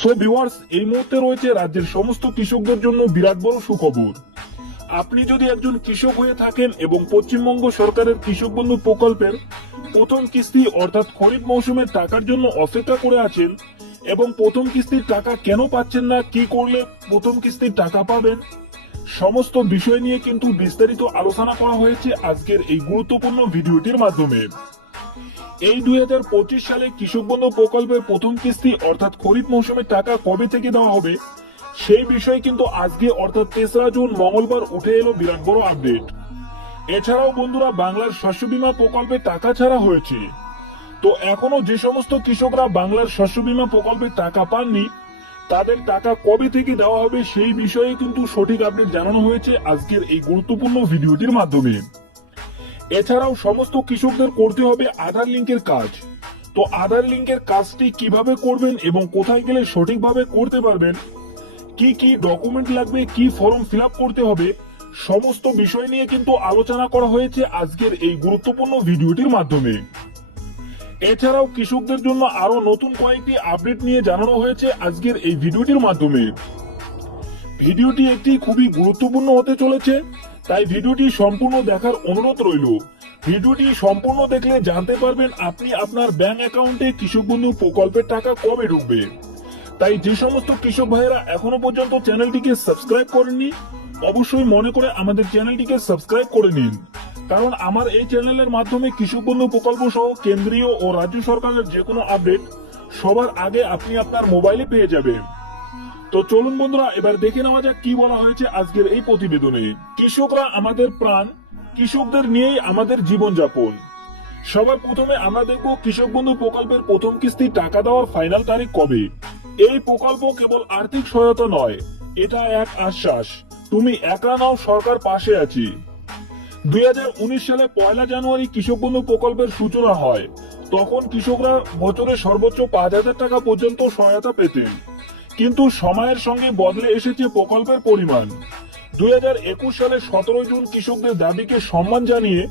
So viewers, এই মুহূর্তে রয়েছে রাজ্যের সমস্ত কৃষকদের জন্য বিরাট বড় সুখবর। আপনি যদি একজন কৃষক হয়ে থাকেন এবং পশ্চিমবঙ্গ সরকারের কৃষক বন্ধু প্রকল্পের প্রথম কিস্তি অর্থাৎ খরিফ মৌসুমের টাকার জন্য অপেক্ষা করে আছেন এবং প্রথম কিস্তির টাকা কেন পাচ্ছেন না, কি করলে প্রথম কিস্তির টাকা পাবেন, সমস্ত বিষয় নিয়ে কিন্তু বিস্তারিত আলোচনা করা হয়েছে আজকের এই গুরুত্বপূর্ণ ভিডিওটির মাধ্যমে। এই 2025 সালে কৃষক বন্ধু প্রকল্পের প্রথম কিস্তি অর্থাৎ খরিফ মৌসুমের টাকা কবে থেকে দেওয়া হবে সেই বিষয়ে কিন্তু আজকে অর্থাৎ 3রা জুন মঙ্গলবার উঠে এলো বিরাট বড় আপডেট। এছাড়াও বন্ধুরা, বাংলার শস্য বীমা প্রকল্পে টাকা ছাড়া হয়েছে। তো এখনো যে সমস্ত কৃষকরা বাংলার শস্য বীমা প্রকল্পে টাকা পাননি তাদের টাকা কবে থেকে দেওয়া হবে সেই বিষয়ে কিন্তু সঠিক আপডেট জানানো হয়েছে আজকের এই গুরুত্বপূর্ণ ভিডিওটির মাধ্যমে। এছাড়াও সমস্ত কৃষকদের করতে হবে আধার লিঙ্কের কাজ। তো আধার লিঙ্কের কাজটি কিভাবে করবেন এবং কোথায় গেলে সঠিকভাবে করতে পারবেন, কি কি ডকুমেন্ট লাগবে, কি ফর্ম ফিল আপ করতে হবে, সমস্ত বিষয় নিয়ে কিন্তু আলোচনা করা হয়েছে আজকের এই গুরুত্বপূর্ণ ভিডিওটির মাধ্যমে। এছাড়াও কৃষকদের জন্য আরো নতুন কয়েকটি আপডেট নিয়ে জানানো হয়েছে আজকের এই ভিডিওটির মাধ্যমে। ভিডিওটি একটি খুবই গুরুত্বপূর্ণ হতে চলেছে, তাই ভিডিওটি সম্পূর্ণ দেখার অনুরোধ রইল। ভিডিওটি সম্পূর্ণ দেখলে জানতে পারবেন আপনি আপনার ব্যাংক অ্যাকাউন্টে কৃষক বন্ধু প্রকল্পের টাকা কবে ঢুকবে। তাই যে সমস্ত কৃষক ভাইয়েরা এখনো পর্যন্ত চ্যানেলটিকে সাবস্ক্রাইব করেননি অবশ্যই মনে করে আমাদের চ্যানেলটিকে সাবস্ক্রাইব করে নিন, কারণ আমার এই চ্যানেলের মাধ্যমে কৃষক বন্ধু প্রকল্প সহ কেন্দ্রীয় ও রাজ্য সরকারের যে কোনো আপডেট সবার আগে আপনি আপনার মোবাইলে পেয়ে যাবেন। তো চলুন বন্ধুরা, এবার দেখে নেওয়া যাক কি বলা হয়েছে আজকের এই প্রতিবেদনে। কৃষকরা আমাদের প্রাণ, কৃষকদের নিয়েই আমাদের জীবনযাপন। সবার প্রথমে আমরা দেখব কৃষক বন্ধু প্রকল্পের প্রথম কিস্তির টাকা দেওয়ার ফাইনাল তারিখ কবে। এই প্রকল্প কেবল আর্থিক সহায়তা নয়, এটা এক আশ্বাস, তুমি একা নাও, সরকার পাশে আছি। 2019 সালে 1 জানুয়ারি কৃষক বন্ধু প্রকল্পের সূচনা হয়। তখন কৃষকরা বছরে সর্বোচ্চ 5,000 টাকা পর্যন্ত সহায়তা পেতেন, কিন্তু সময়ের সঙ্গে বদলে এসেছে প্রকল্পের পরিমাণ। 2021 সালে 17 জুন কৃষকদের দাবিকে সম্মান জানিয়ে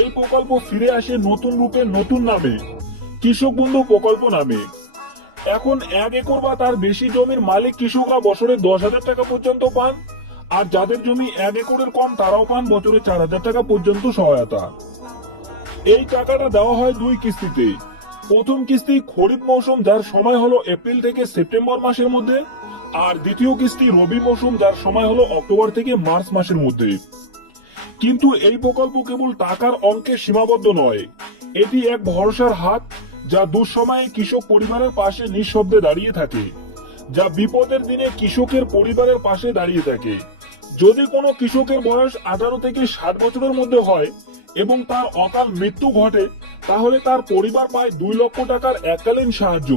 এই প্রকল্প ফিরে আসে নতুন রূপে, নতুন নামে, কৃষক বন্ধু প্রকল্প নামে। এখন 1 একর বা তার বেশি জমির মালিক কৃষকরা বছরে 10,000 টাকা পর্যন্ত পান, আর যাদের জমি 1 একরের কম তারাও পান বছরে 4,000 টাকা পর্যন্ত সহায়তা। এই টাকাটা দেওয়া হয় 2 কিস্তিতে। প্রথম কিস্তি খরিফ মৌসুম, যার সময় হলো এপ্রিল থেকে সেপ্টেম্বর মাসের মধ্যে, আর দ্বিতীয় কিস্তি রবি মৌসুম, যার সময় হলো অক্টোবর থেকে মার্চ মাসের মধ্যে। কিন্তু এই প্রকল্প কেবল টাকার অঙ্কে সীমাবদ্ধ নয়, এটি এক ভরসার হাত, যা দুঃসময়ে কৃষক পরিবারের পাশে নিঃশব্দে দাঁড়িয়ে থাকে, যা বিপদের দিনে কৃষকের পরিবারের পাশে দাঁড়িয়ে থাকে। যদি কোনো কৃষকের বয়স 18 থেকে 60 বছরের মধ্যে হয় এবং তার অকাল মৃত্যু ঘটে, তাহলে তার পরিবার পায় 2 লক্ষ টাকার এককালীন সাহায্য।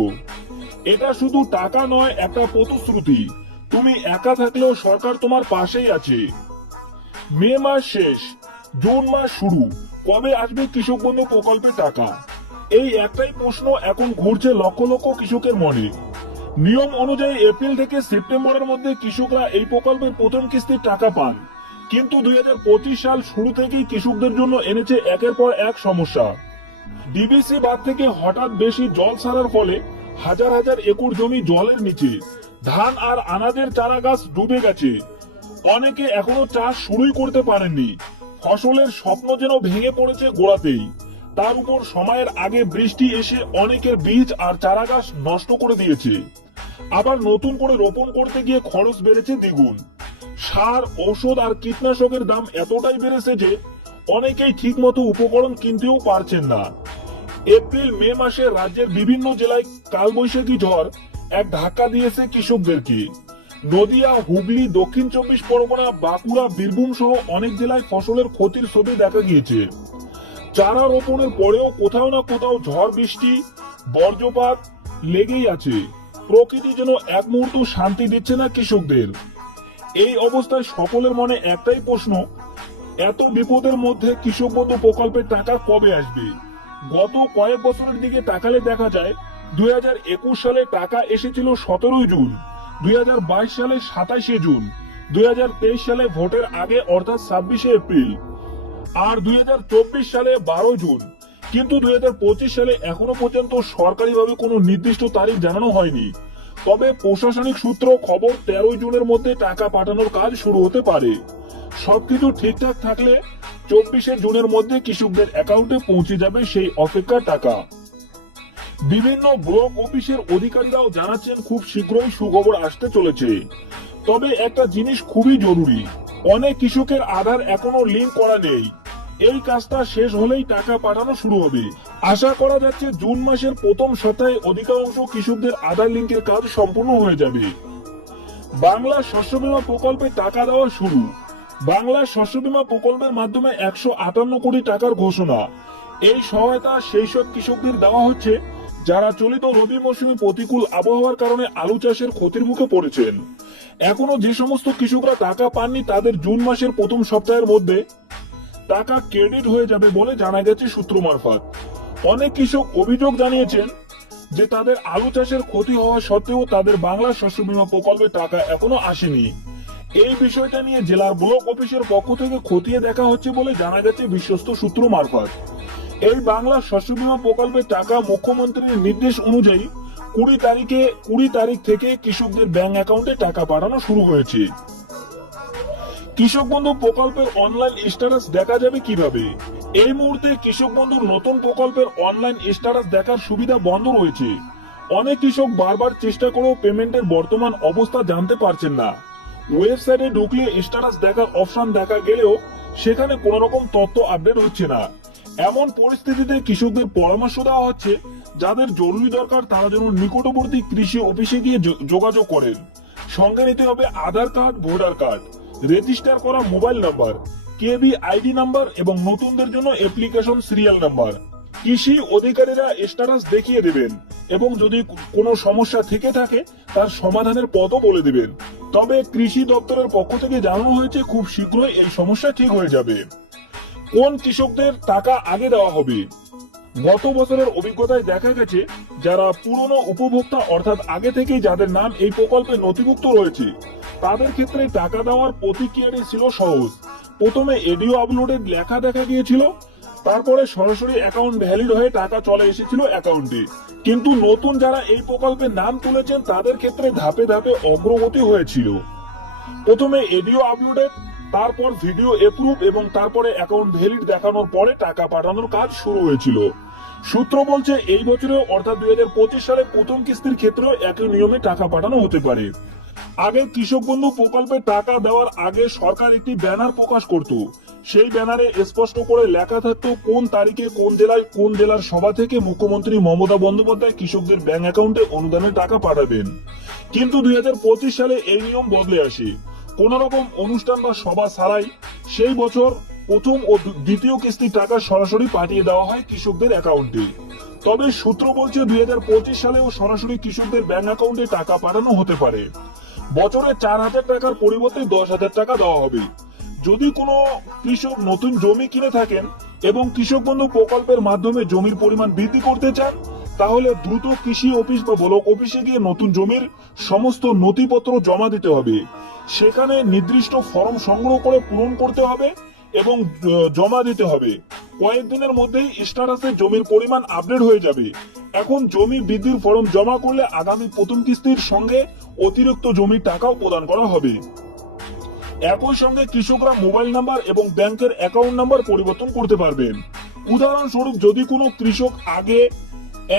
এটা শুধু টাকা নয়, একটা প্রতিশ্রুতি, তুমি একা থাকলেও সরকার তোমার পাশেই আছে। মে মাস শেষ, জুন মাস শুরু, কবে আসবে কৃষক বন্ধু প্রকল্পের টাকা? এই একটাই প্রশ্ন এখন ঘুরছে লক্ষ লক্ষ কৃষকের মনে। নিয়ম অনুযায়ী এপ্রিল থেকে সেপ্টেম্বরের মধ্যে কৃষকরা এই প্রকল্পের প্রথম কিস্তির টাকা পান, কিন্তু 2025 সাল শুরু থেকেই কৃষকদের জন্য এনেছে একের পর এক সমস্যা। ডিবিসি বাঁধ থেকে হঠাৎ বেশি জল ছাড়ার ফলে হাজার হাজার একর জমি জলের নিচে, ধান আর আনাজের চারা গাছ ডুবে গেছে। অনেকে এখনো চাষ শুরুই করতে পারেননি, ফসলের স্বপ্ন যেন ভেঙে পড়েছে গোড়াতেই। তার উপর সময়ের আগে বৃষ্টি এসে অনেকের বীজ আর চারা গাছ নষ্ট করে দিয়েছে। আবার নতুন করে রোপণ করতে গিয়ে খরচ বেড়েছে দ্বিগুণ। সার, ঔষধ আর কীটনাশকের দাম এতটাই বেড়েছে যে অনেকেই ঠিক মতো উপকরণ কিনতেও পারছেন না। এপ্রিল মে মাসে রাজ্যের বিভিন্ন জেলায় কালবৈশাখী ঝড় এক ধাক্কা দিয়েছে কৃষকদেরকে। নদিয়া, হুগলি, দক্ষিণ 24 পরগনা, বাঁকুড়া, বীরভূম সহ অনেক জেলায় ফসলের ক্ষতির ছবি দেখা গিয়েছে। চারা রোপণের পরেও কোথাও না কোথাও ঝড় বৃষ্টি, বজ্রপাত লেগেই আছে। প্রকৃতি যেন এক মুহূর্ত শান্তি দিচ্ছে না কৃষকদের। এই অবস্থায় সকলের মনে একটাই প্রশ্ন, এত বিপদের মধ্যে কৃষক বন্ধু প্রকল্পের টাকা কবে আসবে? গত কয়েক বছরের দিকে তাকালে দেখা যায় 2021 সালে টাকা এসেছিল 17 জুন, 2022 সালে 27 জুন, 2023 সালে ভোটের আগে অর্থাৎ 26 এপ্রিল, আর 2024 সালে 12 জুন। কিন্তু 2025 সালে এখনো পর্যন্ত সরকারিভাবে কোনো নির্দিষ্ট তারিখ জানানো হয়নি। তবে প্রশাসনিক সূত্র খবর 13 জুনের মধ্যে টাকা পাঠানোর কাজ শুরু হতে পারে। সবকিছু ঠিকঠাক থাকলে 24 জুনের মধ্যে কৃষকদের অ্যাকাউন্টে পৌঁছে যাবে সেই অপেক্ষার টাকা। বিভিন্ন ব্লক অফিসের অধিকারীরাও জানাচ্ছেন খুব শীঘ্রই সুখবর আসতে চলেছে। তবে একটা জিনিস খুবই জরুরি, অনেক কৃষকের আধার এখনো লিংক করা নেই। এই কাজটা শেষ হলেই টাকা পাঠানো শুরু হবে। আশা করা যাচ্ছে জুন মাসের প্রথম সপ্তাহে অধিকাংশ কৃষকদের আধার লিংকের কাজ সম্পূর্ণ হয়ে যাবে। বাংলা শস্য বীমা প্রকল্পে টাকা দেওয়া শুরু। বাংলা শস্য বীমা প্রকল্পের মাধ্যমে 158 কোটি টাকার ঘোষণা। এই সহায়তা সেই সব কৃষকদের দেওয়া হচ্ছে যারা চলিত রবি মৌসুমে প্রতিকূল আবহাওয়ার কারণে আলু চাষের ক্ষতির মুখে পড়েছেন। এখনো যে সমস্ত কৃষকরা টাকা পাননি তাদের জুন মাসের প্রথম সপ্তাহের মধ্যে টাকা ক্রেডিট হয়ে যাবে বলে জানা গেছে সূত্র মারফত। অনেক কৃষক অভিযোগ জানিয়েছেন যে তাদের আলু চাষের ক্ষতি হওয়া সত্ত্বেও তাদের বাংলা শস্য বীমা প্রকল্পে টাকা এখনো আসেনি। এই বিষয়টা নিয়ে জেলার ব্লক অফিসের পক্ষ থেকে খতিয়ে দেখা হচ্ছে বলে জানা গেছে বিশ্বস্ত সূত্র মারফত। এই বাংলা শস্য বীমা প্রকল্পের টাকা মুখ্যমন্ত্রীর নির্দেশ অনুযায়ী 20 তারিখ থেকে কৃষকদের ব্যাংক অ্যাকাউন্টে টাকা পাঠানো শুরু হয়েছে। কৃষক বন্ধু প্রকল্পের অনলাইন স্ট্যাটাস দেখা যাবে কিভাবে? এই মুহূর্তে কৃষক বন্ধুর নতুন প্রকল্পের অনলাইন স্ট্যাটাস দেখার সুবিধা বন্ধ রয়েছে। অনেক কৃষক বারবার চেষ্টা করেও পেমেন্টের বর্তমান অবস্থা জানতে পারছেন না। ওয়েবসাইটে ঢুকলে স্ট্যাটাস দেখার অপশন দেখা গেলেও সেখানে কোনো রকম তথ্য আপডেট হচ্ছে না। এমন পরিস্থিতিতে কৃষকদের পরামর্শ দেওয়া হচ্ছে যাদের জরুরি দরকার তারা যেন নিকটবর্তী কৃষি অফিসে গিয়ে যোগাযোগ করেন। সঙ্গে নিতে হবে আধার কার্ড, ভোটার কার্ড, রেজিস্টার করা মোবাইল নাম্বার, কেবি আইডি নাম্বার এবং নতুনদের জন্য অ্যাপ্লিকেশন সিরিয়াল নাম্বার। কৃষি অধিকারীরা স্ট্যাটাস দেখিয়ে দেবেন এবং যদি কোনো সমস্যা থেকে থাকে তার সমাধানের পথও বলে দিবেন। তবে কৃষি দপ্তরের পক্ষ থেকে জানানো হয়েছে খুব শীঘ্রই এই সমস্যা ঠিক হয়ে যাবে। কোন কৃষকদের টাকা আগে দেওয়া হবে? গত বছরের অভিজ্ঞতায় দেখা গেছে যারা পুরনো উপভোক্তা অর্থাৎ আগে থেকেই যাদের নাম এই প্রকল্পে নথিভুক্ত রয়েছে তাদের ক্ষেত্রে টাকা দেওয়ার প্রতিক্রিয়াটি ছিল সহজ। প্রথমে এডিও আপলোডের লেখা দেখা গিয়েছিল, তারপরে সরাসরি অ্যাকাউন্ট ভ্যালিড হয়ে টাকা চলে এসেছিল অ্যাকাউন্টে। কিন্তু নতুন যারা এই প্রকল্পে নাম তুলেছেন তাদের ক্ষেত্রে ধাপে ধাপে অগ্রগতি হয়েছিল। প্রথমে এডিও আপলোডেড, তারপর ভিডিও এপ্রুভ এবং তারপরে অ্যাকাউন্ট ভ্যালিড দেখানোর পরে টাকা পাঠানোর কাজ শুরু হয়েছিল। সূত্র বলছে এই বছরে অর্থাৎ 2025 সালে প্রথম কিস্তির ক্ষেত্রেও একই নিয়মে টাকা পাঠানো হতে পারে। আগে কৃষক বন্ধু প্রকল্পে টাকা দেওয়ার আগে সরকার একটি ব্যানার প্রকাশ করত। সেই ব্যানারে স্পষ্ট করে লেখা থাকতো কোন তারিখে কোন জেলায় কোন জেলার সভা থেকে মুখ্যমন্ত্রী মমতা বন্দ্যোপাধ্যায় কৃষকদের ব্যাংক অ্যাকাউন্টে অনুদানের টাকা পাঠাবেন। কিন্তু 2025 সালে এই নিয়ম বদলে আসে। কোন রকম অনুষ্ঠান বা সভা ছাড়াই সেই বছর প্রথম ও দ্বিতীয় কিস্তির টাকা সরাসরি পাঠিয়ে দেওয়া হয় কৃষকদের অ্যাকাউন্টে। তবে সূত্র বলছে 2025 সালেও সরাসরি কৃষকদের ব্যাংক অ্যাকাউন্টে টাকা পাঠানো হতে পারে। বছরে 4,000 টাকার পরিবর্তে 10,000 টাকা দেওয়া হবে। যদি কোনো কৃষক নতুন জমি কিনে থাকেন এবং কৃষক বন্ধু প্রকল্পের মাধ্যমে জমির পরিমাণ বৃদ্ধি করতে চান তাহলে দ্রুত কৃষি অফিস বা ব্লক অফিসে গিয়ে নতুন জমির সমস্ত নথিপত্র জমা দিতে হবে। সেখানে নির্দিষ্ট ফর্ম সংগ্রহ করে পূরণ করতে হবে এবং জমা দিতে হবে। কয়েকদিনের মধ্যেই স্ট্যাটাসে জমির পরিমাণ আপডেট হয়ে যাবে। এখন জমি বৃদ্ধির ফর্ম জমা করলে আগামী প্রথম কিস্তির সঙ্গে অতিরিক্ত জমির টাকাও প্রদান করা হবে। একই সঙ্গে কৃষকরা মোবাইল নাম্বার এবং ব্যাংকের অ্যাকাউন্ট নাম্বার পরিবর্তন করতে পারবেন। উদাহরণস্বরূপ যদি কোনো কৃষক আগে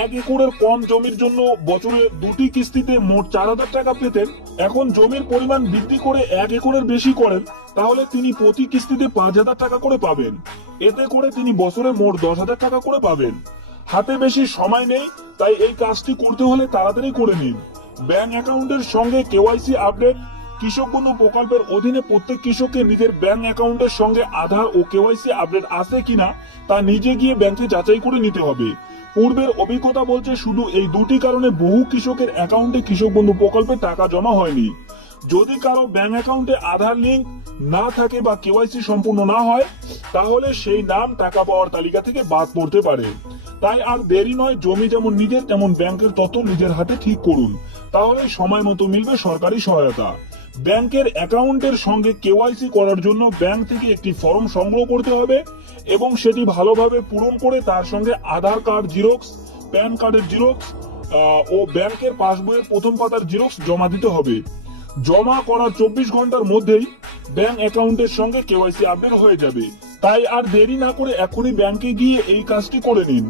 1 একরের কম জমির জন্য বছরে 2টি কিস্তিতে মোট 4,000 টাকা পেতেন, এখন জমির পরিমাণ বৃদ্ধি করে 1 একরের বেশি করেন তাহলে তিনি প্রতি কিস্তিতে 5,000 টাকা করে পাবেন। এতে করে তিনি বছরে মোট 10,000 টাকা করে পাবেন। হাতে বেশি সময় নেই, তাই এই কাজটি করতে হলে তাড়াতাড়ি করে নিন। ব্যাংক অ্যাকাউন্টের সঙ্গে কেওয়াইসি আপডেট। কৃষক বন্ধু প্রকল্পের অধীনে প্রত্যেক কৃষককে নিজের ব্যাংক অ্যাকাউন্টের সঙ্গে আধার ও কেওয়াইসি আপডেট আছে কিনা তা নিজে গিয়ে ব্যাংকে যাচাই করে নিতে হবে। পূর্বের অভিজ্ঞতা বলছে শুধু এই দুটি কারণে বহু কৃষকের অ্যাকাউন্টে কৃষক বন্ধু প্রকল্পে টাকা জমা হয়নি। যদি কারো ব্যাংক অ্যাকাউন্টে আধার লিংক না থাকে বা কেওয়াইসি সম্পূর্ণ না হয় তাহলে সেই নাম টাকা পাওয়ার তালিকা থেকে বাদ পড়তে পারে। তাই আর দেরি নয়, জমি যেমন নিজের তেমন ব্যাংকের তথ্য নিজের হাতে ঠিক করুন, তাহলে সময় মতো মিলবে সরকারি সহায়তা। ব্যাংকের অ্যাকাউন্টের সঙ্গে কেওয়াইসি করার জন্য ব্যাংক থেকে একটি ফর্ম সংগ্রহ করতে হবে এবং সেটি ভালোভাবে পূরণ করে তার সঙ্গে আধার কার্ড জেরক্স, প্যান কার্ডের জেরক্স ও ব্যাংকের পাসবইয়ের প্রথম পাতার জেরক্স জমা দিতে হবে। জমা করার 24 ঘন্টার মধ্যেই ব্যাংক অ্যাকাউন্টের সঙ্গে কেওয়াইসি আপডেট হয়ে যাবে। তাই আর দেরি না করে এখনই ব্যাংকে গিয়ে এই কাজটি করে নিন।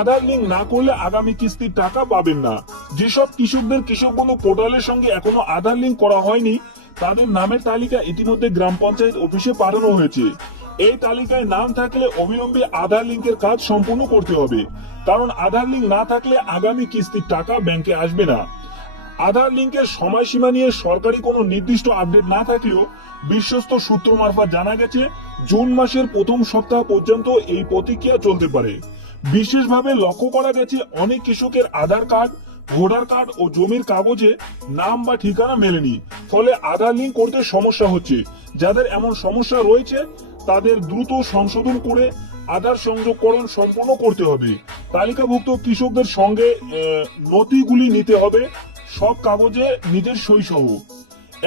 আধার লিঙ্ক না করলে আগামী কিস্তির টাকা পাবেন না। যেসব কৃষকদের কৃষক বন্ধু পোর্টালের সঙ্গে এখনো আধার লিঙ্ক করা হয়নি, তাদের নামের তালিকা ইতিমধ্যে গ্রাম পঞ্চায়েত অফিসে পাঠানো হয়েছে। এই তালিকায় নাম থাকলে অবিলম্বে আধার লিঙ্কের কাজ সম্পূর্ণ করতে হবে, কারণ আধার লিঙ্ক না থাকলে আগামী কিস্তির টাকা ব্যাংকে আসবে না। আধার লিঙ্কের সময়সীমা নিয়ে সরকারি কোনো নির্দিষ্ট আপডেট না থাকলেও বিশ্বস্ত সূত্র মারফত জানা গেছে জুন মাসের প্রথম সপ্তাহ পর্যন্ত এই প্রতিক্রিয়া চলতে পারে। বিশেষভাবে লক্ষ্য করা গেছে অনেক কৃষকের আধার কার্ড, ভোটার কার্ড ও জমির কাগজে নাম বা ঠিকানা মেলেনি, ফলে আধার লিঙ্ক করতে সমস্যা হচ্ছে। যাদের এমন সমস্যা রয়েছে তাদের দ্রুত সংশোধন করে আধার সংযোগকরণ সম্পূর্ণ করতে হবে। তালিকাভুক্ত কৃষকদের সঙ্গে নথিগুলি নিতে হবে, সব কাগজে নিজের সই সহ।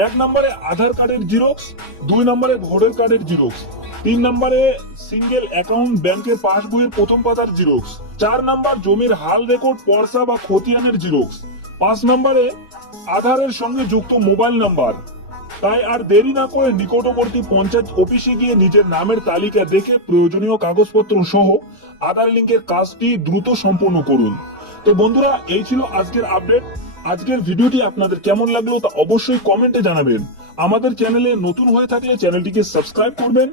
1 নম্বরে আধার কার্ডের জিরক্স, 2 নম্বরে ভোটার কার্ডের জিরক্স, 3 নম্বরে সিঙ্গেল অ্যাকাউন্ট ব্যাংকের পাসবইয়ের প্রথম পাতার জিরক্স, 4 নম্বর জমির হাল রেকর্ড পর্চা বা খতিয়ানের জিরক্স, 5 নম্বরে আধারের সঙ্গে যুক্ত মোবাইল নাম্বার। তাই আর দেরি না করে নিকটবর্তী পঞ্চায়েত অফিসে গিয়ে নিজের নামের তালিকা দেখে প্রয়োজনীয় কাগজপত্র সহ আধার লিঙ্কের কাজটি দ্রুত সম্পূর্ণ করুন। তো বন্ধুরা, এই ছিল আজকের আপডেট। আজকের ভিডিওটি আপনাদের কেমন লাগলো তা অবশ্যই কমেন্টে জানাবেন। আমাদের চ্যানেলে নতুন হয়ে থাকলে চ্যানেলটিকে সাবস্ক্রাইব করবেন।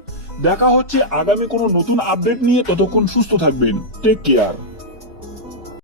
দেখা হচ্ছে আগামী কোনো নতুন আপডেট নিয়ে। ততক্ষণ সুস্থ থাকবেন। Take care.